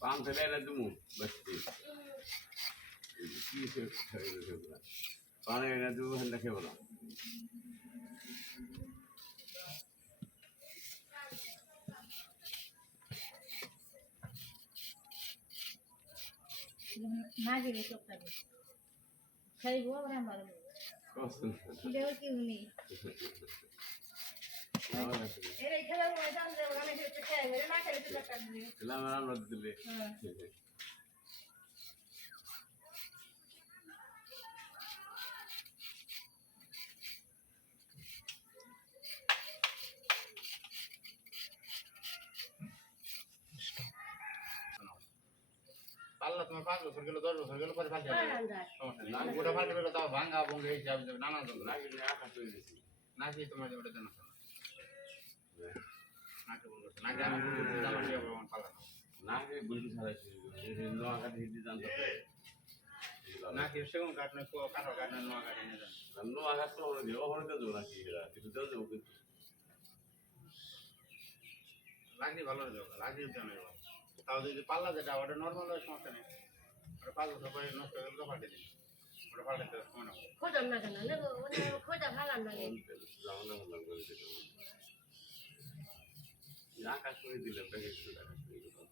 পান ফেলে না তুমি বসতি কি পানি এনে দেবো হেন খেব না না গেলে তো খাবে খাইবো আবার আমার দেও কি উনি এর এই খেলার ময়দান যে ওখানে খেলতে চাই মেরে না খেলে তো টাকা দিবে খেলা মারা নদ দিলে হ্যাঁ পাল্লা তোমার 5 বছর গেল 10 বছর গেল পরে ফালতে হবে সমস্যা নেই গোটা ফালতে গেলে তাও ভাঙা ভঙ্গ হয়ে যাবে নানা ধরনের নাকি আকাশ হয়ে গেছে নাকি তোমার ওটা জানা শোনা নাকি বলবো নাকি আমি বলবো জানা দিয়ে আমার পাল্লা নাকি বুঝি ছাড়াইছি নোয়া কাটি হিন্দি জানতে নাকি সেগুন কাটনে কাঠো কাটনে নোয়া কাটে নিয়ে যান নোয়া কাট তো হলো দিও হলো দেবো নাকি এরা কিন্তু দেবো কিন্তু লাগনি ভালো হয়ে যাবে লাগনি জানা যাবে তাও যদি পাল্লা যেটা ওটা নরমাল হয় সমস্যা নেই ওটা 5 বছর পরে নষ্ট হয়ে গেলে তো পাল্টে দিন ওটা পাল্টাতে সময় নেবো খোঁজাম না কেন নেবো মানে খোঁজা ভালো লাগে আকাশ করে দিলেন প্যাকেজ আকাশ করে দিলাম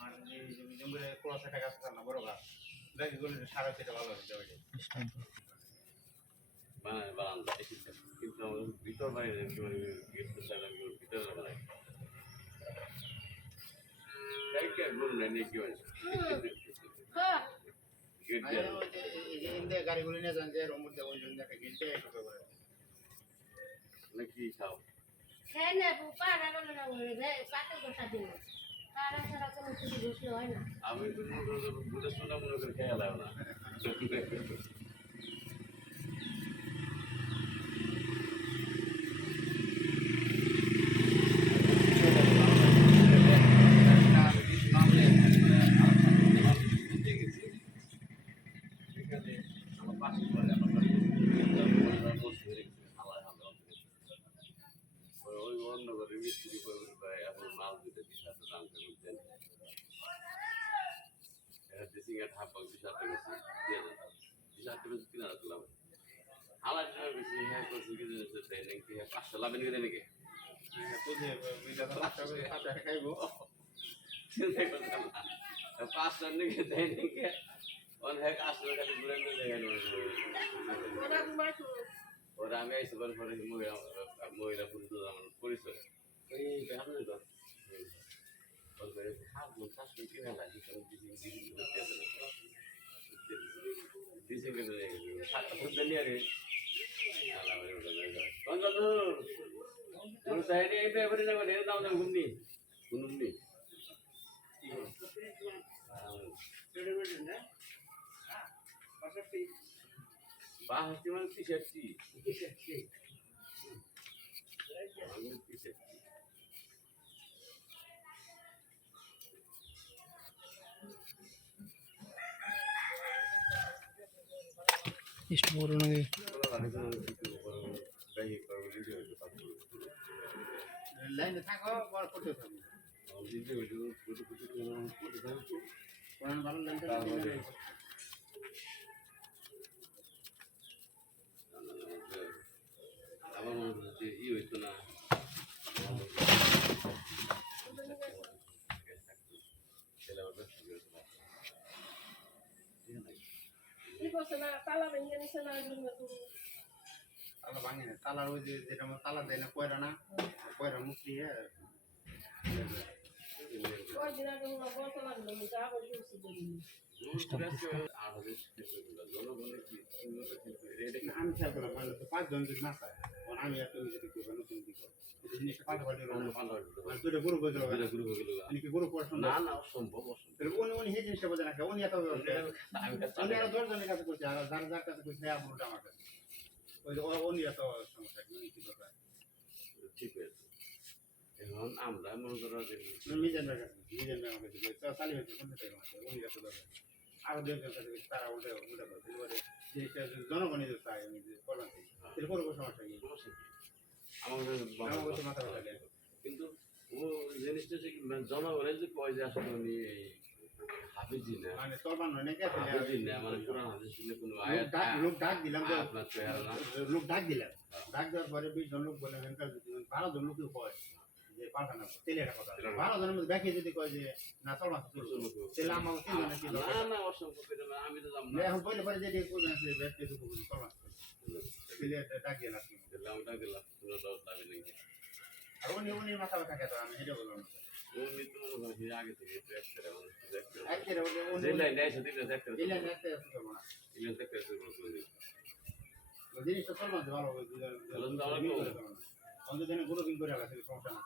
আর যে জমিজমে ক্রস একটা গাছ না বড় গাছ দেখি গুলো সারা সেটা ভালো হচ্ছে ওইটা বানায় বারান্দা কিন্তু আমাদের ভিতর বাইরে গেট তো চাইলে ভিতরে বানাই কাইকে গরু নেই কি হয়েছে হ্যাঁ গেট এই যে গাড়িগুলো নিয়ে যান যে রুম মধ্যে ওই জন্য একটা গেটে একটু করে নাকি খাও খেয়ে না পাড়া গেল না বলে পাতে বসা দিন তারা ছাড়া কোনো কিছু বসলে হয় না আমি তো বুঝে শোনা মনে করে খেয়ে এলাম না ওরা আমি আইসি পরে মহিলা পুরুষ আমার পরিচয় এই আপনি তো বাহাত্তি মানে টি-শার্টটি ಎಷ್ಟು ಮೂರು ನನಗೆ লাইন থাকো বড় করতে থাকো কোন ভালো লাইন আমার মনে হচ্ছে ই হইতো না তালা ভেঙে নিছে না তালা ভাঙে না তালার ওই যে যেটা তালা দেয় না কয়রা না কয়রা মুক্তি ওই দিন আগে বলতে লাগলো যা বলছি আমি খেয়াল করলাম 5 জন যদি না চায় আমি একটা নতুন দিক গরু পড়াশোনা না অসম্ভব উনি সেই জিনিসটা বোঝে না উনি এত উনি আরো 10 জনের কাছে করছে আর যার কাছে করছে আমার কাছে ওই উনি এত সমস্যা উনি কি দরকার ঠিক আছে এখন আমরা মনে করো যে মিজানের কাছে আমার কাছে যে চালি হয়েছে কোন টাকা আছে উনি কাছে দরকার আরো দুজন কাছে তারা উল্টে উল্টে করে এবারে যে জনগণই যে চাই আমি যে করলাম এর কোনো সমস্যা নেই সমস্যা কি আমাদের আমার কাছে মাথা ব্যথা লাগে কিন্তু ও জিনিসটা হচ্ছে কি মানে জনগণের যে কয় যে আসলে উনি হাফিজি না মানে চলমান নয় নাকি হাফিজি না মানে কোরআন হাদিস শুনে কোনো আয়াত লোক ডাক দিলাম যে আপনার চেহারা না লোক ডাক দিলাম ডাক দেওয়ার পরে 20 জন লোক বলে হেনকার 12 জন লোকই কয় যে পাঠানো তেলে একটা কথা 12 জনের মধ্যে ব্যাখ্যা যদি কয় যে না চলমান তেলে আমার তিনজনের কি না না অসংখ্য পেতে না আমি তো জানি না এখন পরে যে কইবেন যে ব্যাখ্যা তো চলমান তেলে ডাক দিলাম দিলাম ওটা দিলাম পুরো দাবি নেই আর উনি মাথা ব্যথা খেতে আমি এটা বললাম উনি তো মনে হয় আগে থেকে একটু একটা একেবারে উনি যে লাইন আছে দিলে একটা দিলেন একটা করব না ইলেন থেকে শুরু করে জিনিসটা চলমান ভালো হবে আমাদের জন্য গুলো কিন করে আলাদা সমস্যা না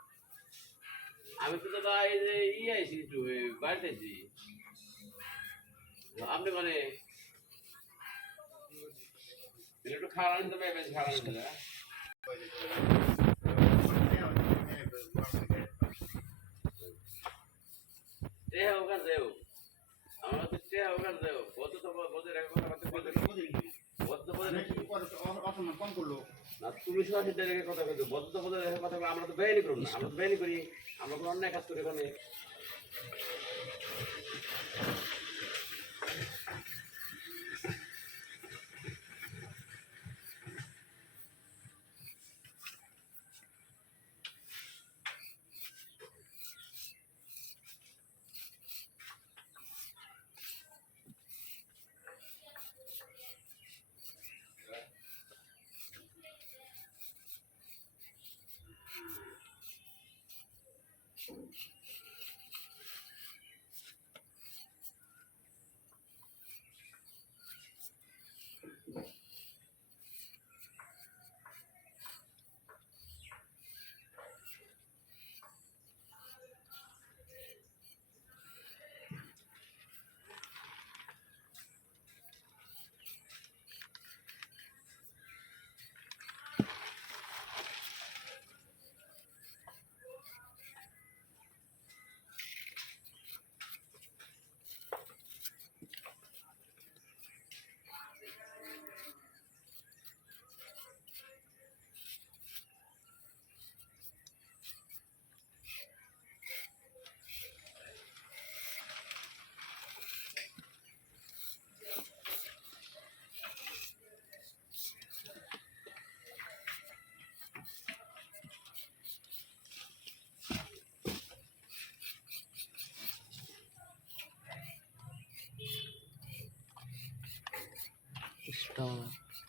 আমি তো দাদা এই যে আইছি একটু বাড়িতে আছি আপনি মানে একটু খাওয়া নিতে বেশ খাওয়া নিতে ওখানে যাও আমার তো ওখানে যাও কত তো বলতে রাখো অসম্মান কম করলো না তুমি সরাসরি রেখে কথা বলছো বদ্ধ বলে রেখে কথা বলে আমরা তো বেআইনি করব না আমরা তো বেআইনি করি আমরা কোনো অন্যায় কাজ করি ওখানে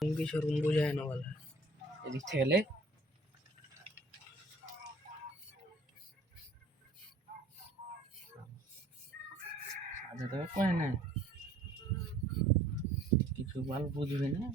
उनकी शोरूम को जाने वाला है यदि थैले सादा तो कोई ना किसी बाल बुझ भी ना